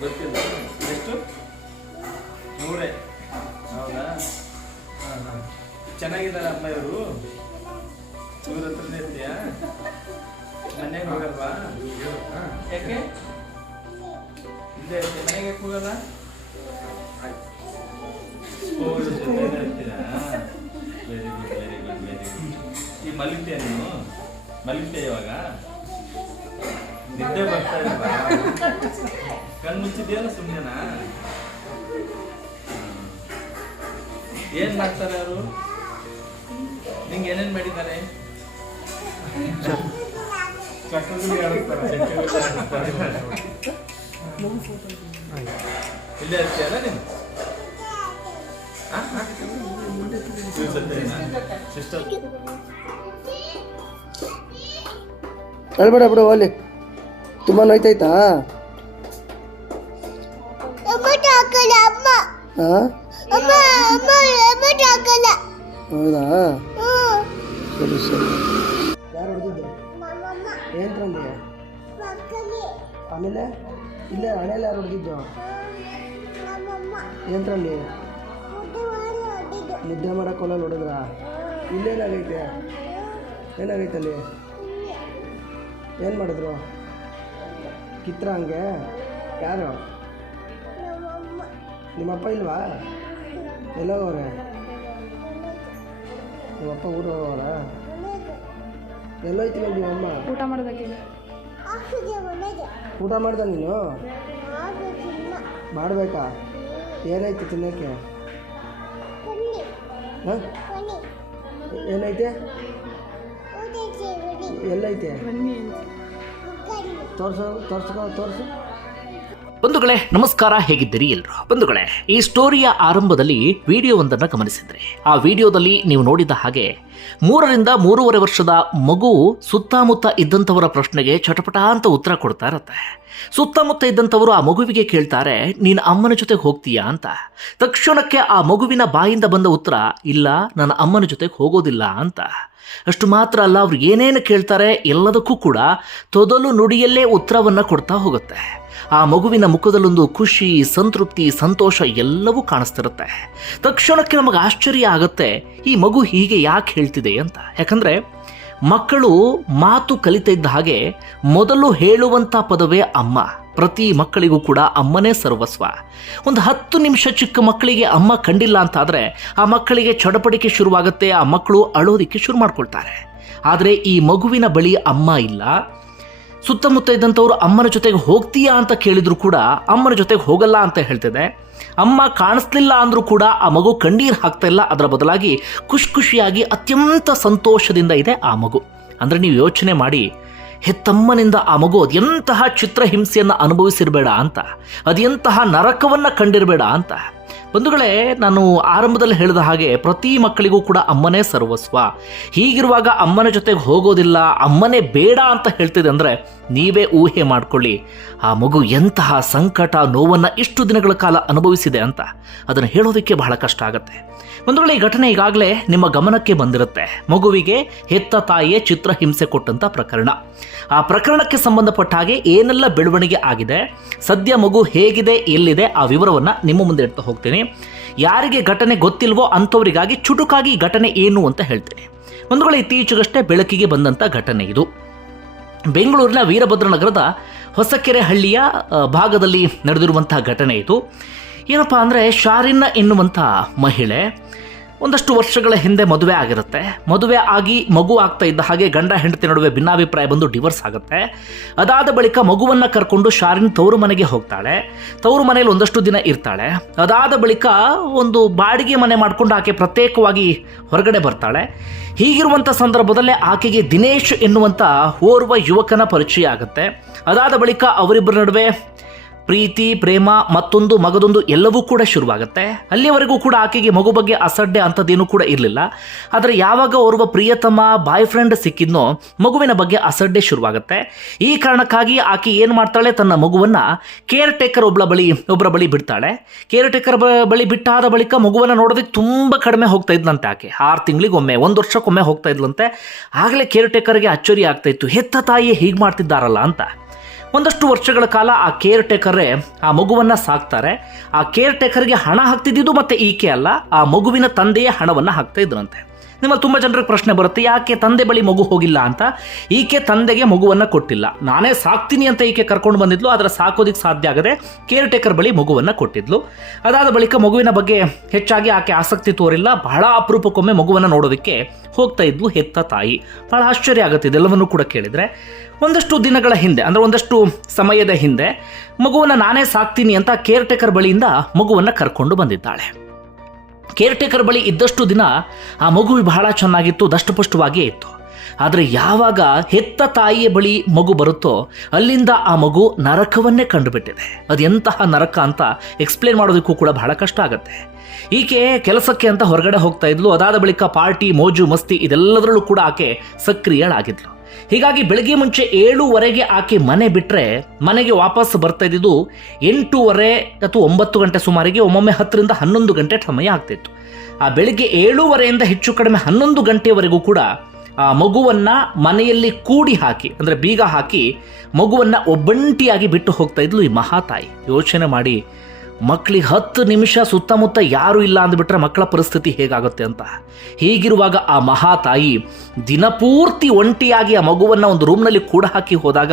ಗೊತ್ತಿಲ್ಲ. ಎಷ್ಟು? ನೂರೇ. ಹೌದಾ? ಹಾಂ ಹಾಂ. ಚೆನ್ನಾಗಿದ್ದಾರೆ ಅಮ್ಮ ಇವರು ಇವ್ರ ಹತ್ರನೇ ಇರ್ತೀಯಾ? ಮನೆಗೆ ಹೋಗಲ್ವಾ? ಯಾಕೆ? ಇಲ್ಲೇ ಮನೆಗೆ ಯಾಕೆ ಹೋಗಲ್ಲ? ಇರ್ತೀರಾ? Very good very good very good ಈ ಮಲಗ್ತೀಯ ನೀನು ಮಲಗ್ತೀಯ ಇವಾಗ ನಿದ್ದೆ ಬರ್ತಾ ಇಲ್ವಾ ಕಣ್ಣು ಮುಚ್ಚಿದ್ಯಲ್ಲ ಸುಮ್ಮನೆನಾ ಏನ್ ಮಾಡ್ತಾರೆ ಅವರು? ನಿಂಗೆ ಏನೇನ್ ಮಾಡಿದ್ದಾರೆ? ಇಲ್ಲೇ ಇರ್ತೀಯಲ್ಲ ನೀನು? ಸಿಸ್ಟರ್ ಬಿಡು ಅಲ್ಲಿ ತುಂಬ ನೋಯ್ತಾಯ್ತಾ? ಹಾಂ ಹೌದಾ? ಸರಿ ಸರಿ. ಯಾರು ಹೊಡೆದಿದ್ದು? ಏನು ತಂದೆ? ಆಮೇಲೆ? ಇಲ್ಲೇ ಹಣೆಯಲ್ಲಿ ಯಾರು ಹೊಡೆದಿದ್ದು? ಏನು ತಂದೆ? ನಿದ್ದೆ ಮಾಡಕ್ಕೆ ಹೊಲ ನೋಡಿದ್ರ? ಇಲ್ಲೇನಾಗೈತೆ? ಏನಾಗೈತೆ ಅಲ್ಲಿ? ಏನು ಮಾಡಿದ್ರು? ಕಿತ್ರ ಹಂಗೆ? ಯಾರು? ನಿಮ್ಮಪ್ಪ ಇಲ್ವಾ? ಎಲ್ಲೋಗವ್ರೆ ನಿಮ್ಮಪ್ಪ ಊರು ಹೋಗವ್ರ ಎಲ್ಲೋಯ್ತಿಲ್ಲ ನಿಮ್ಮಮ್ಮ. ಊಟ ಮಾಡೋದಕ್ಕೆ ಊಟ ಮಾಡ್ದ ನೀನು? ಮಾಡಬೇಕಾ? ಏನಾಯ್ತು ತಿನ್ನೋಕ್ಕೆ? ಹಾಂ? ಏನೈತೆ ಎಲ್ಲೈತೆ ಬನ್ನಿ ಬಂಧುಗಳೇ, ನಮಸ್ಕಾರ ಹೇಗಿದ್ದೀರಿ ಎಲ್ರು? ಬಂಧುಗಳೇ, ಈ ಸ್ಟೋರಿಯ ಆರಂಭದಲ್ಲಿ ಒಂದನ್ನ ಗಮನಿಸಿದ್ರಿ. ಆ ವಿಡಿಯೋದಲ್ಲಿ ನೀವು ನೋಡಿದ ಹಾಗೆ, ಮೂರರಿಂದ ಮೂರುವರೆ ವರ್ಷದ ಮಗು ಸುತ್ತಮುತ್ತ ಇದ್ದಂಥವರ ಪ್ರಶ್ನೆಗೆ ಚಟಪಟ ಅಂತ ಉತ್ತರ ಕೊಡ್ತಾ ಇರತ್ತೆ. ಸುತ್ತಮುತ್ತ ಇದ್ದಂಥವರು ಆ ಮಗುವಿಗೆ ಕೇಳ್ತಾರೆ, ನೀನು ಅಮ್ಮನ ಜೊತೆಗೆ ಹೋಗ್ತೀಯಾ? ಅಂತ. ತಕ್ಷಣಕ್ಕೆ ಆ ಮಗುವಿನ ಬಾಯಿಂದ ಬಂದ ಉತ್ತರ, ಇಲ್ಲ, ನನ್ನ ಅಮ್ಮನ ಜೊತೆಗೆ ಹೋಗೋದಿಲ್ಲ, ಅಂತ. ಅಷ್ಟು ಮಾತ್ರ ಅಲ್ಲ, ಅವ್ರು ಏನೇನು ಕೇಳ್ತಾರೆ ಎಲ್ಲದಕ್ಕೂ ಕೂಡ ತೊದಲು ನುಡಿಯಲ್ಲೇ ಉತ್ತರವನ್ನು ಕೊಡ್ತಾ ಹೋಗುತ್ತೆ. ಆ ಮಗುವಿನ ಮುಖದಲ್ಲೊಂದು ಖುಷಿ, ಸಂತೃಪ್ತಿ, ಸಂತೋಷ ಎಲ್ಲವೂ ಕಾಣಿಸ್ತಿರುತ್ತೆ. ತಕ್ಷಣಕ್ಕೆ ನಮಗೆ ಆಶ್ಚರ್ಯ ಆಗುತ್ತೆ, ಈ ಮಗು ಹೀಗೆ ಯಾಕೆ ಹೇಳ್ತಿದೆ ಅಂತ. ಯಾಕಂದ್ರೆ ಮಕ್ಕಳು ಮಾತು ಕಲಿತ ಇದ್ದ ಹಾಗೆ ಮೊದಲು ಹೇಳುವಂಥ ಪದವೇ ಅಮ್ಮ. ಪ್ರತಿ ಮಕ್ಕಳಿಗೂ ಕೂಡ ಅಮ್ಮನೇ ಸರ್ವಸ್ವ. ಒಂದು ಹತ್ತು ನಿಮಿಷ ಚಿಕ್ಕ ಮಕ್ಕಳಿಗೆ ಅಮ್ಮ ಕಂಡಿಲ್ಲ ಅಂತಾದರೆ ಆ ಮಕ್ಕಳಿಗೆ ಚಡಪಡಿಕೆ ಶುರುವಾಗುತ್ತೆ, ಆ ಮಕ್ಕಳು ಅಳೋದಿಕ್ಕೆ ಶುರು ಮಾಡ್ಕೊಳ್ತಾರೆ. ಆದರೆ ಈ ಮಗುವಿನ ಬಳಿ ಅಮ್ಮ ಇಲ್ಲ ಸುತ್ತಮುತ್ತ ಇದ್ದಂಥವ್ರು ಅಮ್ಮನ ಜೊತೆಗೆ ಹೋಗ್ತೀಯಾ ಅಂತ ಕೇಳಿದ್ರು ಕೂಡ ಅಮ್ಮನ ಜೊತೆಗೆ ಹೋಗಲ್ಲ ಅಂತ ಹೇಳ್ತಿದೆ ಅಮ್ಮ ಕಾಣಿಸ್ಲಿಲ್ಲ ಅಂದ್ರೂ ಕೂಡ ಆ ಮಗು ಕಣ್ಣೀರು ಹಾಕ್ತಾ ಇಲ್ಲ. ಅದರ ಬದಲಾಗಿ ಖುಷಿ ಖುಷಿಯಾಗಿ ಅತ್ಯಂತ ಸಂತೋಷದಿಂದ ಇದೆ ಆ ಮಗು. ಅಂದರೆ ನೀವು ಯೋಚನೆ ಮಾಡಿ, ಹೆತ್ತಮ್ಮನಿಂದ ಆ ಮಗು ಅದೆಂತಹ ಚಿತ್ರಹಿಂಸೆಯನ್ನು ಅನುಭವಿಸಿರಬೇಡ ಅಂತ ಅದೆಂತಹ ನರಕವನ್ನು ಕಂಡಿರಬೇಡ ಅಂತ. ಬಂಧುಗಳೇ, ನಾನು ಆರಂಭದಲ್ಲಿ ಹೇಳಿದ ಹಾಗೆ ಪ್ರತಿ ಮಕ್ಕಳಿಗೂ ಕೂಡ ಅಮ್ಮನೇ ಸರ್ವಸ್ವ. ಹೀಗಿರುವಾಗ ಅಮ್ಮನ ಜೊತೆಗೆ ಹೋಗೋದಿಲ್ಲ, ಅಮ್ಮನೇ ಬೇಡ ಅಂತ ಹೇಳ್ತಿದೆ ಅಂದರೆ ನೀವೇ ಊಹೆ ಮಾಡ್ಕೊಳ್ಳಿ. ಆ ಮಗು ಎಂತಹ ಸಂಕಟ, ನೋವನ್ನು ಇಷ್ಟು ದಿನಗಳ ಕಾಲ ಅನುಭವಿಸಿದೆ ಅಂತ. ಅದನ್ನು ಹೇಳೋದಕ್ಕೆ ಬಹಳ ಕಷ್ಟ ಆಗುತ್ತೆ. ಬಂಧುಗಳೇ, ಈ ಘಟನೆ ಈಗಾಗಲೇ ನಿಮ್ಮ ಗಮನಕ್ಕೆ ಬಂದಿರುತ್ತೆ. ಮಗುವಿಗೆ ಹೆತ್ತ ತಾಯಿಯೇ ಚಿತ್ರಹಿಂಸೆ ಕೊಟ್ಟಂಥ ಪ್ರಕರಣ. ಆ ಪ್ರಕರಣಕ್ಕೆ ಸಂಬಂಧಪಟ್ಟ ಹಾಗೆ ಏನೆಲ್ಲ ಬೆಳವಣಿಗೆ ಆಗಿದೆ, ಸದ್ಯ ಮಗು ಹೇಗಿದೆ, ಎಲ್ಲಿದೆ, ಆ ವಿವರವನ್ನು ನಿಮ್ಮ ಮುಂದೆ ಇಡ್ತಾ ಹೋಗ್ತೀನಿ. ಯಾರಿಗೆ ಘಟನೆ ಗೊತ್ತಿಲ್ವೋ ಅಂಥವರಿಗಾಗಿ ಚುಟುಕಾಗಿ ಘಟನೆ ಏನು ಅಂತ ಹೇಳ್ತೀನಿ. ಒಂದು ವೇಳೆ ಇತ್ತೀಚೆಗಷ್ಟೇ ಬೆಳಕಿಗೆ ಬಂದಂಥ ಘಟನೆ ಇದು. ಬೆಂಗಳೂರಿನ ವೀರಭದ್ರ ನಗರದ ಹೊಸಕೆರೆ ಹಳ್ಳಿಯ ಭಾಗದಲ್ಲಿ ನಡೆದಿರುವಂತಹ ಘಟನೆ ಇದು. ಏನಪ್ಪ ಅಂದರೆ, ಶಾರಿನ್ನ ಎನ್ನುವಂಥ ಮಹಿಳೆ ಒಂದಷ್ಟು ವರ್ಷಗಳ ಹಿಂದೆ ಮದುವೆ ಆಗಿರುತ್ತೆ. ಮದುವೆ ಆಗಿ ಮಗು ಆಗ್ತಾ ಇದ್ದ ಹಾಗೆ ಗಂಡ ಹೆಂಡತಿ ನಡುವೆ ಭಿನ್ನಾಭಿಪ್ರಾಯ ಬಂದು ಡಿವರ್ಸ್ ಆಗುತ್ತೆ. ಅದಾದ ಬಳಿಕ ಮಗುವನ್ನು ಕರ್ಕೊಂಡು ಶಾರಿನ್ ತವರು ಮನೆಗೆ ಹೋಗ್ತಾಳೆ. ತವರು ಮನೆಯಲ್ಲಿ ಒಂದಷ್ಟು ದಿನ ಇರ್ತಾಳೆ. ಅದಾದ ಬಳಿಕ ಒಂದು ಬಾಡಿಗೆ ಮನೆ ಮಾಡಿಕೊಂಡು ಆಕೆ ಪ್ರತ್ಯೇಕವಾಗಿ ಹೊರಗಡೆ ಬರ್ತಾಳೆ. ಹೀಗಿರುವಂಥ ಸಂದರ್ಭದಲ್ಲೇ ಆಕೆಗೆ ದಿನೇಶ್ ಎನ್ನುವಂಥ ಓರ್ವ ಯುವಕನ ಪರಿಚಯ ಆಗುತ್ತೆ. ಅದಾದ ಬಳಿಕ ಅವರಿಬ್ಬರ ನಡುವೆ ಪ್ರೀತಿ, ಪ್ರೇಮ, ಮತ್ತೊಂದು ಮಗದೊಂದು ಎಲ್ಲವೂ ಕೂಡ ಶುರುವಾಗುತ್ತೆ. ಅಲ್ಲಿಯವರೆಗೂ ಕೂಡ ಆಕೆಗೆ ಮಗು ಬಗ್ಗೆ ಅಸಡ್ಡೆ ಅಂಥದ್ದೇನೂ ಕೂಡ ಇರಲಿಲ್ಲ. ಆದರೆ ಯಾವಾಗ ಓರ್ವ ಪ್ರಿಯತಮ ಬಾಯ್ ಫ್ರೆಂಡ್ ಸಿಕ್ಕಿದ್ನೋ, ಮಗುವಿನ ಬಗ್ಗೆ ಅಸಡ್ಡೆ ಶುರುವಾಗುತ್ತೆ. ಈ ಕಾರಣಕ್ಕಾಗಿ ಆಕೆ ಏನು ಮಾಡ್ತಾಳೆ? ತನ್ನ ಮಗುವನ್ನು ಕೇರ್ ಟೇಕರ್ ಒಬ್ಬಳ ಬಳಿ ಒಬ್ಬರ ಬಳಿ ಬಿಡ್ತಾಳೆ. ಕೇರ್ ಟೇಕರ್ ಬಳಿ ಬಿಟ್ಟಾದ ಬಳಿಕ ಮಗುವನ್ನು ನೋಡೋದಕ್ಕೆ ತುಂಬ ಕಡಿಮೆ ಹೋಗ್ತಾ ಇದ್ಲಂತೆ ಆಕೆ. ಆರು ತಿಂಗಳಿಗೊಮ್ಮೆ, ಒಂದು ವರ್ಷಕ್ಕೊಮ್ಮೆ ಹೋಗ್ತಾ ಇದ್ಲಂತೆ. ಆಗಲೇ ಕೇರ್ ಟೇಕರ್ಗೆ ಅಚ್ಚರಿ ಆಗ್ತಾ ಇತ್ತು. ಹೆತ್ತ ತಾಯಿ ಹೀಗೆ ಮಾಡ್ತಿದ್ದಾರಲ್ಲ ಅಂತ. ಒಂದಷ್ಟು ವರ್ಷಗಳ ಕಾಲ ಆ ಕೇರ್ ಟೇಕರೇ ಆ ಮಗುವನ್ನ ಸಾಕ್ತಾರೆ. ಆ ಕೇರ್ ಟೇಕರ್ಗೆ ಹಣ ಹಾಕ್ತಿದ್ದು ಮತ್ತೆ ಈಕೆ ಅಲ್ಲ. ಆ ಮಗುವಿನ ತಂದೆಯೇ ಹಣವನ್ನ ಹಾಕ್ತಾ ಇದ್ರಂತೆ. ನಿಮ್ಮಲ್ಲಿ ತುಂಬ ಜನರಿಗೆ ಪ್ರಶ್ನೆ ಬರುತ್ತೆ, ಯಾಕೆ ತಂದೆ ಬಳಿ ಮಗು ಹೋಗಿಲ್ಲ ಅಂತ? ಈಕೆ ತಂದೆಗೆ ಮಗುವನ್ನು ಕೊಟ್ಟಿಲ್ಲ. ನಾನೇ ಸಾಕ್ತೀನಿ ಅಂತ ಈಕೆ ಕರ್ಕೊಂಡು ಬಂದಿದ್ಲು, ಆದರೆ ಸಾಕೋದಿಕ್ಕೆ ಸಾಧ್ಯ ಆಗದೆ ಕೇರ್ ಟೇಕರ್ ಬಳಿ ಮಗುವನ್ನು ಕೊಟ್ಟಿದ್ಲು. ಅದಾದ ಬಳಿಕ ಮಗುವಿನ ಬಗ್ಗೆ ಹೆಚ್ಚಾಗಿ ಆಕೆ ಆಸಕ್ತಿ ತೋರಿಲ್ಲ, ಬಹಳ ಅಪರೂಪಕ್ಕೊಮ್ಮೆ ಮಗುವನ್ನು ನೋಡೋದಕ್ಕೆ ಹೋಗ್ತಾ ಇದ್ಲು ಹೆತ್ತ ತಾಯಿ. ಬಹಳ ಆಶ್ಚರ್ಯ ಆಗುತ್ತೆ ಇದೆಲ್ಲವನ್ನೂ ಕೂಡ ಕೇಳಿದರೆ. ಒಂದಷ್ಟು ದಿನಗಳ ಹಿಂದೆ, ಅಂದರೆ ಒಂದಷ್ಟು ಸಮಯದ ಹಿಂದೆ ಮಗುವನ್ನು ನಾನೇ ಸಾಕ್ತೀನಿ ಅಂತ ಕೇರ್ ಟೇಕರ್ ಬಳಿಯಿಂದ ಮಗುವನ್ನು ಕರ್ಕೊಂಡು ಬಂದಿದ್ದಾಳೆ. ಕೇರ್ ಟೇಕರ್ ಬಳಿ ಇದ್ದಷ್ಟು ದಿನ ಆ ಮಗು ಬಹಳ ಚೆನ್ನಾಗಿತ್ತು ದಷ್ಟಪುಷ್ಟವಾಗಿಯೇ ಇತ್ತು. ಆದರೆ ಯಾವಾಗ ಹೆತ್ತ ತಾಯಿಯ ಬಳಿ ಮಗು ಬರುತ್ತೋ ಅಲ್ಲಿಂದ ಆ ಮಗು ನರಕವನ್ನೇ ಕಂಡುಬಿಟ್ಟಿದೆ. ಅದು ಎಂತಹ ನರಕ ಅಂತ ಎಕ್ಸ್ಪ್ಲೇನ್ ಮಾಡೋದಕ್ಕೂ ಕೂಡ ಬಹಳ ಕಷ್ಟ ಆಗುತ್ತೆ. ಈಕೆ ಕೆಲಸಕ್ಕೆ ಅಂತ ಹೊರಗಡೆ ಹೋಗ್ತಾ ಇದ್ಲು, ಅದಾದ ಬಳಿಕ ಪಾರ್ಟಿ, ಮೋಜು, ಮಸ್ತಿ ಇದೆಲ್ಲದರಲ್ಲೂ ಕೂಡ ಆಕೆ ಸಕ್ರಿಯಳಾಗಿದ್ಲು. ಹೀಗಾಗಿ ಬೆಳಗ್ಗೆ ಮುಂಚೆ ಏಳುವರೆಗೆ ಆಕೆ ಮನೆ ಬಿಟ್ಟರೆ ಮನೆಗೆ ವಾಪಸ್ ಬರ್ತಾ ಇದ್ದಿದ್ದು ಎಂಟೂವರೆ ಅಥವಾ ಒಂಬತ್ತು ಗಂಟೆ ಸುಮಾರಿಗೆ, ಒಮ್ಮೊಮ್ಮೆ ಹತ್ತರಿಂದ ಹನ್ನೊಂದು ಗಂಟೆ ಸಮಯ ಆಗ್ತಿತ್ತು. ಆ ಬೆಳಿಗ್ಗೆ ಏಳುವರೆಯಿಂದ ಹೆಚ್ಚು ಕಡಿಮೆ ಹನ್ನೊಂದು ಗಂಟೆವರೆಗೂ ಕೂಡ ಆ ಮಗುವನ್ನು ಮನೆಯಲ್ಲಿ ಕೂಡಿ ಹಾಕಿ, ಅಂದರೆ ಬೀಗ ಹಾಕಿ ಮಗುವನ್ನು ಒಬ್ಬಂಟಿಯಾಗಿ ಬಿಟ್ಟು ಹೋಗ್ತಾ ಇದ್ಲು ಈ ಮಹಾತಾಯಿ. ಯೋಚನೆ ಮಾಡಿ ಮಕ್ಕಳಿಗೆ ಹತ್ತು ನಿಮಿಷ ಸುತ್ತಮುತ್ತ ಯಾರೂ ಇಲ್ಲ ಅಂದ್ಬಿಟ್ರೆ ಮಕ್ಕಳ ಪರಿಸ್ಥಿತಿ ಹೇಗಾಗುತ್ತೆ ಅಂತ. ಹೀಗಿರುವಾಗ ಆ ಮಹಾತಾಯಿ ದಿನಪೂರ್ತಿ ಒಂಟಿಯಾಗಿ ಆ ಮಗುವನ್ನು ಒಂದು ರೂಮ್ನಲ್ಲಿ ಕೂಡ ಹಾಕಿ ಹೋದಾಗ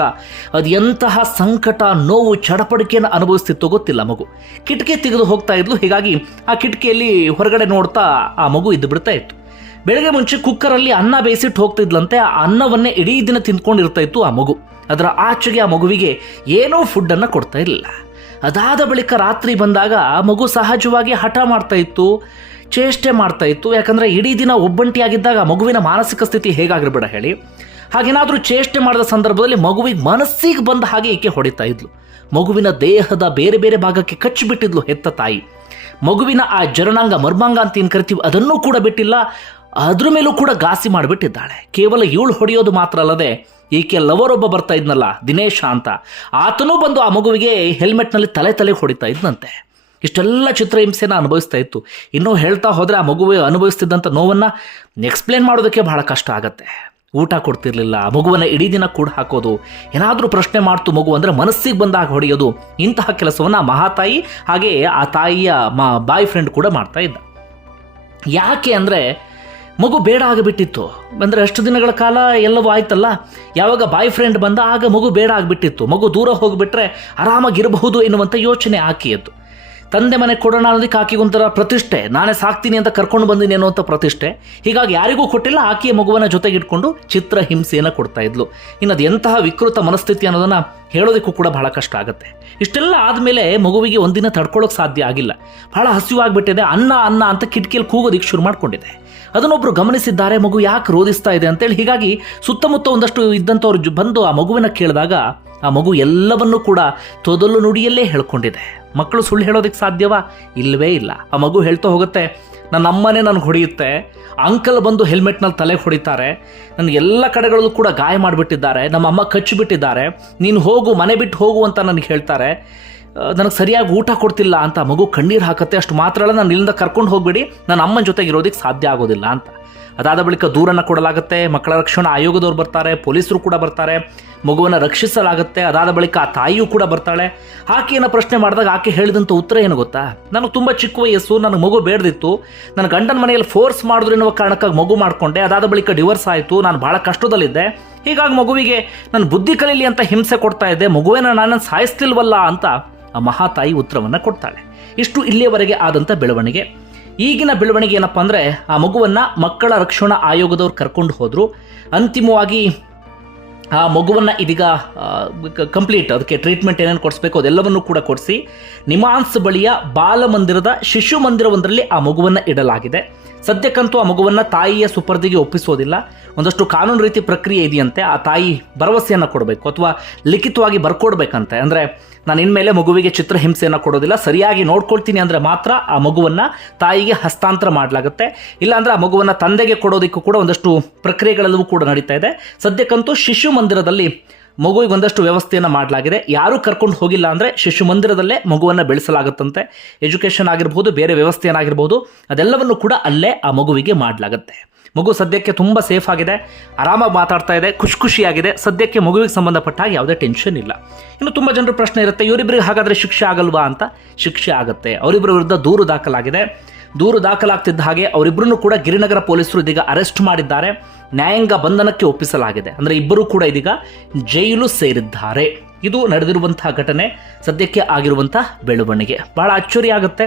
ಅದು ಎಂತಹ ಸಂಕಟ, ನೋವು, ಚಡಪಡಿಕೆಯನ್ನು ಅನುಭವಿಸ್ತಿತ್ತು ಗೊತ್ತಿಲ್ಲ ಮಗು. ಕಿಟಕಿ ತೆಗೆದು ಹೋಗ್ತಾ ಇದ್ಲು. ಹೀಗಾಗಿ ಆ ಕಿಟಕಿಯಲ್ಲಿ ಹೊರಗಡೆ ನೋಡ್ತಾ ಆ ಮಗು ಇದ್ದು ಬಿಡ್ತಾ ಇತ್ತು. ಬೆಳಗ್ಗೆ ಮುಂಚೆ ಕುಕ್ಕರಲ್ಲಿ ಅನ್ನ ಬೇಯಿಸಿಟ್ಟು ಹೋಗ್ತಿದ್ಲಂತೆ. ಆ ಅನ್ನವನ್ನೇ ಇಡೀ ದಿನ ತಿಂದ್ಕೊಂಡಿರ್ತಾ ಇತ್ತು ಆ ಮಗು. ಅದರ ಆಚೆಗೆ ಆ ಮಗುವಿಗೆ ಏನೋ ಫುಡ್ಡನ್ನು ಕೊಡ್ತಾ ಇರಲಿಲ್ಲ. ಅದಾದ ಬಳಿಕ ರಾತ್ರಿ ಬಂದಾಗ ಮಗು ಸಹಜವಾಗಿ ಹಠ ಮಾಡ್ತಾ ಇತ್ತು, ಚೇಷ್ಟೆ ಮಾಡ್ತಾ ಇತ್ತು. ಯಾಕಂದರೆ ಇಡೀ ದಿನ ಒಬ್ಬಂಟಿಯಾಗಿದ್ದಾಗ ಮಗುವಿನ ಮಾನಸಿಕ ಸ್ಥಿತಿ ಹೇಗಾಗಿರ್ಬೇಡ ಹೇಳಿ. ಹಾಗೇನಾದರೂ ಚೇಷ್ಟೆ ಮಾಡಿದ ಸಂದರ್ಭದಲ್ಲಿ ಮಗುವಿಗೆ ಮನಸ್ಸಿಗೆ ಬಂದ ಹಾಗೆ ಈಕೆ ಹೊಡಿತಾ ಇದ್ಲು. ಮಗುವಿನ ದೇಹದ ಬೇರೆ ಬೇರೆ ಭಾಗಕ್ಕೆ ಕಚ್ಚಿಬಿಟ್ಟಿದ್ಲು ಹೆತ್ತ ತಾಯಿ. ಮಗುವಿನ ಆ ಜರಣಾಂಗ ಮರ್ಮಾಂಗ ಅಂತ ಏನು ಕರಿತೀವಿ ಅದನ್ನೂ ಕೂಡ ಬಿಟ್ಟಿಲ್ಲ. ಅದ್ರ ಮೇಲೂ ಕೂಡ ಗಾಸಿ ಮಾಡಿಬಿಟ್ಟಿದ್ದಾಳೆ. ಕೇವಲ ಇವಳು ಹೊಡೆಯೋದು ಮಾತ್ರ ಅಲ್ಲದೆ ಈಕೆ ಲವರ್ ಒಬ್ಬ ಬರ್ತಾ ಇದ್ನಲ್ಲ, ದಿನೇಶ ಅಂತ. ಆತನೂ ಬಂದು ಆ ಮಗುವಿಗೆ ಹೆಲ್ಮೆಟ್ನಲ್ಲಿ ತಲೆ ತಲೆ ಹೊಡಿತಾ ಇದ್ನಂತೆ. ಇಷ್ಟೆಲ್ಲ ಚಿತ್ರಹಿಂಸೆನ ಅನುಭವಿಸ್ತಾ ಇತ್ತು. ಇನ್ನೂ ಹೇಳ್ತಾ ಹೋದರೆ ಆ ಮಗುವೆ ಅನುಭವಿಸ್ತಿದ್ದಂಥ ನೋವನ್ನು ಎಕ್ಸ್ಪ್ಲೇನ್ ಮಾಡೋದಕ್ಕೆ ಬಹಳ ಕಷ್ಟ ಆಗತ್ತೆ. ಊಟ ಕೊಡ್ತಿರ್ಲಿಲ್ಲ ಮಗುವನ್ನು ಇಡೀ ದಿನ ಕೂಡ ಹಾಕೋದು, ಏನಾದರೂ ಪ್ರಶ್ನೆ ಮಾಡ್ತು ಮಗು ಅಂದರೆ ಮನಸ್ಸಿಗೆ ಬಂದಾಗ ಹೊಡೆಯೋದು, ಇಂತಹ ಕೆಲಸವನ್ನು ಮಹಾತಾಯಿ ಹಾಗೆ ಆ ತಾಯಿಯ ಮ, ಬಾಯ್ ಫ್ರೆಂಡ್ ಕೂಡ ಮಾಡ್ತಾ ಇದ್ದ. ಯಾಕೆ ಅಂದರೆ ಮಗು ಬೇಡ ಆಗಿಬಿಟ್ಟಿತ್ತು. ಅಂದರೆ ಅಷ್ಟು ದಿನಗಳ ಕಾಲ ಎಲ್ಲವೂ ಆಯ್ತಲ್ಲ? ಯಾವಾಗ ಬಾಯ್ ಫ್ರೆಂಡ್ ಬಂದ ಆಗ ಮಗು ಬೇಡ ಆಗಿಬಿಟ್ಟಿತ್ತು. ಮಗು ದೂರ ಹೋಗಿಬಿಟ್ರೆ ಆರಾಮಾಗಿರಬಹುದು ಎನ್ನುವಂಥ ಯೋಚನೆ ಆಕೆಯದ್ದು. ತಂದೆ ಮನೆ ಕೊಡೋಣ ಅನ್ನೋದಕ್ಕೆ ಆಕೆಗೊಂಥರ ಪ್ರತಿಷ್ಠೆ, ನಾನೇ ಸಾಕ್ತೀನಿ ಅಂತ ಕರ್ಕೊಂಡು ಬಂದೀನಿ ಅನ್ನುವಂಥ ಪ್ರತಿಷ್ಠೆ, ಹೀಗಾಗಿ ಯಾರಿಗೂ ಕೊಟ್ಟಿಲ್ಲ, ಆಕೆಯ ಮಗುವನ್ನ ಜೊತೆಗಿಟ್ಕೊಂಡು ಚಿತ್ರ ಹಿಂಸೆಯನ್ನು ಕೊಡ್ತಾ ಇದ್ಲು. ಇನ್ನು ಅದು ಎಂತಹ ವಿಕೃತ ಮನಸ್ಥಿತಿ ಅನ್ನೋದನ್ನು ಹೇಳೋದಕ್ಕೂ ಕೂಡ ಬಹಳ ಕಷ್ಟ ಆಗುತ್ತೆ. ಇಷ್ಟೆಲ್ಲ ಆದಮೇಲೆ ಮಗುವಿಗೆ ಒಂದಿನ ತಡ್ಕೊಳ್ಳೋಕೆ ಸಾಧ್ಯ ಆಗಿಲ್ಲ. ಬಹಳ ಹಸಿವಾಗ್ಬಿಟ್ಟಿದೆ, ಅನ್ನ ಅನ್ನ ಅಂತ ಕಿಟಕಿಯಲ್ಲಿ ಕೂಗೋದಿಕ್ಕೆ ಶುರು ಮಾಡ್ಕೊಂಡಿದೆ. ಅದನ್ನೊಬ್ರು ಗಮನಿಸಿದ್ದಾರೆ, ಮಗು ಯಾಕೆ ರೋಧಿಸ್ತಾ ಇದೆ ಅಂತೇಳಿ ಹೀಗಾಗಿ ಸುತ್ತಮುತ್ತ ಒಂದಷ್ಟು ಇದ್ದಂಥವ್ರು ಬಂದು ಆ ಮಗುವಿನ ಕೇಳಿದಾಗ ಆ ಮಗು ಎಲ್ಲವನ್ನೂ ಕೂಡ ತೊದಲು ನುಡಿಯಲ್ಲೇ ಹೇಳ್ಕೊಂಡಿದೆ. ಮಕ್ಕಳು ಸುಳ್ಳು ಹೇಳೋದಕ್ಕೆ ಸಾಧ್ಯವಾ? ಇಲ್ಲವೇ ಇಲ್ಲ. ಆ ಮಗು ಹೇಳ್ತಾ ಹೋಗುತ್ತೆ, ನನ್ನ ಅಮ್ಮನೇ ನನಗೆ ಹೊಡೆಯುತ್ತೆ. ಅಂಕಲ್ ಬಂದು ಹೆಲ್ಮೆಟ್ನಲ್ಲಿ ತಲೆಗೆ ಹೊಡಿತಾರೆ. ನನಗೆ ಎಲ್ಲ ಕಡೆಗಳಲ್ಲೂ ಕೂಡ ಗಾಯ ಮಾಡಿಬಿಟ್ಟಿದ್ದಾರೆ. ನಮ್ಮ ಅಮ್ಮ ಕಚ್ಚಿಬಿಟ್ಟಿದ್ದಾರೆ. ನೀನು ಹೋಗು, ಮನೆ ಬಿಟ್ಟು ಹೋಗು ಅಂತ ನನಗೆ ಹೇಳ್ತಾರೆ. ನನಗೆ ಸರಿಯಾಗಿ ಊಟ ಕೊಡ್ತಿಲ್ಲ ಅಂತ ಮಗು ಕಣ್ಣೀರು ಹಾಕತ್ತೆ, ಅಷ್ಟು ಮಾತ್ರ ನಾನು ಇಲ್ಲಿಂದ ಕರ್ಕೊಂಡು ಹೋಗ್ಬಿಡಿ. ನನ್ನ ಅಮ್ಮನ ಜೊತೆಗೆ ಇರೋದಕ್ಕೆ ಸಾಧ್ಯ ಆಗೋದಿಲ್ಲ ಅಂತ. ಅದಾದ ಬಳಿಕ ದೂರನ್ನು ಕೊಡಲಾಗುತ್ತೆ. ಮಕ್ಕಳ ರಕ್ಷಣಾ ಆಯೋಗದವ್ರು ಬರ್ತಾರೆ, ಪೊಲೀಸರು ಕೂಡ ಬರ್ತಾರೆ. ಮಗುವನ್ನು ರಕ್ಷಿಸಲಾಗುತ್ತೆ. ಅದಾದ ಬಳಿಕ ಆ ತಾಯಿಯೂ ಕೂಡ ಬರ್ತಾಳೆ. ಆಕೆಯನ್ನು ಪ್ರಶ್ನೆ ಮಾಡಿದಾಗ ಆಕೆ ಹೇಳಿದಂಥ ಉತ್ತರ ಏನು ಗೊತ್ತಾ? ನನಗೆ ತುಂಬ ಚಿಕ್ಕ ವಯಸ್ಸು, ನನಗೆ ಮಗು ಬೇಡದಿತ್ತು. ನನ್ನ ಗಂಡನ ಮನೆಯಲ್ಲಿ ಫೋರ್ಸ್ ಮಾಡಿದ್ರು ಎನ್ನುವ ಕಾರಣಕ್ಕಾಗಿ ಮಗು ಮಾಡಿಕೊಂಡೆ. ಅದಾದ ಬಳಿಕ ಡಿವೋರ್ಸ್ ಆಯಿತು. ನಾನು ಭಾಳ ಕಷ್ಟದಲ್ಲಿದ್ದೆ. ಹೀಗಾಗಿ ಮಗುವಿಗೆ ನಾನು ಬುದ್ಧಿ ಕಲೀಲಿ ಅಂತ ಹಿಂಸೆ ಕೊಡ್ತಾ ಇದ್ದೆ. ಮಗುವೇನ ನಾನು ಸಾಯಿಸ್ತಿಲ್ವಲ್ಲ ಅಂತ ಆ ಮಹಾತಾಯಿ ಉತ್ತರವನ್ನು ಕೊಡ್ತಾಳೆ. ಇಷ್ಟು ಇಲ್ಲಿಯವರೆಗೆ ಆದಂಥ ಬೆಳವಣಿಗೆ. ಈಗಿನ ಬೆಳವಣಿಗೆ ಏನಪ್ಪ ಅಂದರೆ ಆ ಮಗುವನ್ನು ಮಕ್ಕಳ ರಕ್ಷಣಾ ಆಯೋಗದವ್ರು ಕರ್ಕೊಂಡು ಹೋದರು. ಅಂತಿಮವಾಗಿ ಆ ಮಗುವನ್ನು ಇದೀಗ ಕಂಪ್ಲೀಟ್ ಅದಕ್ಕೆ ಟ್ರೀಟ್ಮೆಂಟ್ ಏನೇನು ಕೊಡಿಸ್ಬೇಕು ಅದೆಲ್ಲವನ್ನು ಕೂಡ ಕೊಡಿಸಿ, ನಿಮಾನ್ಸ್ ಬಳಿಯ ಬಾಲಮಂದಿರದ ಶಿಶು ಮಂದಿರವೊಂದರಲ್ಲಿ ಆ ಮಗುವನ್ನು ಇಡಲಾಗಿದೆ. ಸದ್ಯಕ್ಕಂತೂ ಆ ಮಗುವನ್ನು ತಾಯಿಯ ಸುಪರ್ದಿಗೆ ಒಪ್ಪಿಸೋದಿಲ್ಲ. ಒಂದಷ್ಟು ಕಾನೂನು ರೀತಿ ಪ್ರಕ್ರಿಯೆ ಇದೆಯಂತೆ ಆ ತಾಯಿ ಭರವಸೆಯನ್ನು ಕೊಡಬೇಕು ಅಥವಾ ಲಿಖಿತವಾಗಿ ಬರ್ಕೊಡ್ಬೇಕಂತೆ. ಅಂದರೆ ನಾನು ಇನ್ಮೇಲೆ ಮಗುವಿಗೆ ಚಿತ್ರಹಿಂಸೆಯನ್ನು ಕೊಡೋದಿಲ್ಲ, ಸರಿಯಾಗಿ ನೋಡ್ಕೊಳ್ತೀನಿ ಅಂದರೆ ಮಾತ್ರ ಆ ಮಗುವನ್ನು ತಾಯಿಗೆ ಹಸ್ತಾಂತರ ಮಾಡಲಾಗುತ್ತೆ. ಇಲ್ಲಾಂದರೆ ಆ ಮಗುವನ್ನು ತಂದೆಗೆ ಕೊಡೋದಕ್ಕೂ ಕೂಡ ಒಂದಷ್ಟು ಪ್ರಕ್ರಿಯೆಗಳೆಲ್ಲವೂ ಕೂಡ ನಡೀತಾ ಇದೆ. ಸದ್ಯಕ್ಕಂತೂ ಶಿಶು ಮಂದಿರದಲ್ಲಿ ಮಗುವಿಗೆ ಒಂದಷ್ಟು ವ್ಯವಸ್ಥೆಯನ್ನು ಮಾಡಲಾಗಿದೆ. ಯಾರೂ ಕರ್ಕೊಂಡು ಹೋಗಿಲ್ಲ ಅಂದರೆ ಶಿಶು ಮಂದಿರದಲ್ಲೇ ಮಗುವನ್ನು ಬೆಳೆಸಲಾಗುತ್ತಂತೆ. ಎಜುಕೇಷನ್ ಆಗಿರ್ಬೋದು, ಬೇರೆ ವ್ಯವಸ್ಥೆಯನ್ನಾಗಿರ್ಬೋದು ಅದೆಲ್ಲವನ್ನು ಕೂಡ ಅಲ್ಲೇ ಆ ಮಗುವಿಗೆ ಮಾಡಲಾಗುತ್ತೆ. ಮಗು ಸದ್ಯಕ್ಕೆ ತುಂಬ ಸೇಫ್ ಆಗಿದೆ, ಆರಾಮಾಗಿ ಮಾತಾಡ್ತಾ ಇದೆ, ಖುಷಿ ಖುಷಿಯಾಗಿದೆ. ಸದ್ಯಕ್ಕೆ ಮಗುವಿಗೆ ಸಂಬಂಧಪಟ್ಟ ಹಾಗೆ ಯಾವುದೇ ಟೆನ್ಷನ್ ಇಲ್ಲ. ಇನ್ನು ತುಂಬ ಜನರ ಪ್ರಶ್ನೆ ಇರುತ್ತೆ ಇವರಿಬ್ಬರಿಗೆ ಹಾಗಾದರೆ ಶಿಕ್ಷೆ ಆಗಲ್ವಾ ಅಂತ? ಶಿಕ್ಷೆ ಆಗುತ್ತೆ. ಅವರಿಬ್ಬರ ವಿರುದ್ಧ ದೂರು ದಾಖಲಾಗಿದೆ. ದೂರು ದಾಖಲಾಗ್ತಿದ್ದ ಹಾಗೆ ಅವರಿಬ್ಬರನ್ನು ಕೂಡ ಗಿರಿನಗರ ಪೊಲೀಸರು ಇದೀಗ ಅರೆಸ್ಟ್ ಮಾಡಿದ್ದಾರೆ. ನ್ಯಾಯಾಂಗ ಬಂಧನಕ್ಕೆ ಒಪ್ಪಿಸಲಾಗಿದೆ. ಅಂದರೆ ಇಬ್ಬರೂ ಕೂಡ ಇದೀಗ ಜೈಲು ಸೇರಿದ್ದಾರೆ. ಇದು ನಡೆದಿರುವಂತಹ ಘಟನೆ, ಸದ್ಯಕ್ಕೆ ಆಗಿರುವಂತಹ ಬೆಳವಣಿಗೆ. ಬಹಳ ಅಚ್ಚರಿ ಆಗುತ್ತೆ.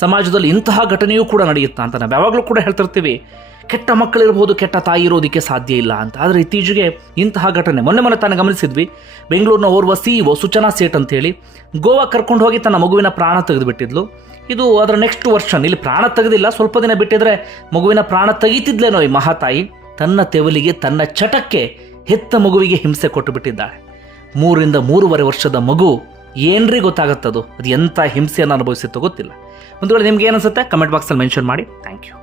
ಸಮಾಜದಲ್ಲಿ ಇಂತಹ ಘಟನೆಯೂ ಕೂಡ ನಡೆಯುತ್ತಾ ಅಂತ ನಾವು ಯಾವಾಗಲೂ ಕೂಡ ಹೇಳ್ತಿರ್ತೀವಿ. ಕೆಟ್ಟ ಮಕ್ಕಳಿರ್ಬೋದು ಕೆಟ್ಟ ತಾಯಿ ಇರೋದಕ್ಕೆ ಸಾಧ್ಯ ಇಲ್ಲ ಅಂತ. ಆದರೆ ಇತ್ತೀಚೆಗೆ ಇಂತಹ ಘಟನೆ, ಮೊನ್ನೆ ಮೊನ್ನೆ ತಾನೇ ಗಮನಿಸಿದ್ವಿ. ಬೆಂಗಳೂರಿನ ಓರ್ವ ಸಿ ಇ ಸೂಚನಾ ಸೇಠ್ ಅಂತೇಳಿ, ಗೋವಾ ಕರ್ಕೊಂಡು ಹೋಗಿ ತನ್ನ ಮಗುವಿನ ಪ್ರಾಣ ತೆಗೆದುಬಿಟ್ಟಿದ್ಲು. ಇದು ಅದರ ನೆಕ್ಸ್ಟ್ ವರ್ಷನ್ ಇಲ್ಲಿ ಪ್ರಾಣ ತೆಗೆದಿಲ್ಲ. ಸ್ವಲ್ಪ ದಿನ ಬಿಟ್ಟಿದ್ರೆ ಮಗುವಿನ ಪ್ರಾಣ ತೆಗೀತಿದ್ಲೇನೋ ಈ ಮಹಾತಾಯಿ? ತನ್ನ ತೆವಲಿಗೆ, ತನ್ನ ಚಟಕ್ಕೆ ಹೆತ್ತ ಮಗುವಿಗೆ ಹಿಂಸೆ ಕೊಟ್ಟು ಬಿಟ್ಟಿದ್ದಾಳೆ. ಮೂರರಿಂದ ಮೂರುವರೆ ವರ್ಷದ ಮಗು ಏನ್ರಿ ಗೊತ್ತಾಗತ್ತದು? ಅದು ಎಂಥ ಹಿಂಸೆಯನ್ನು ಅನುಭವಿಸುತ್ತೋ ಗೊತ್ತಿಲ್ಲ. ಒಂದು ವೇಳೆ ನಿಮ್ಗೆ ಏನು ಅನ್ಸುತ್ತೆ? ಕಮೆಂಟ್ ಬಾಕ್ಸಲ್ಲಿ ಮೆನ್ಷನ್ ಮಾಡಿ. Thank you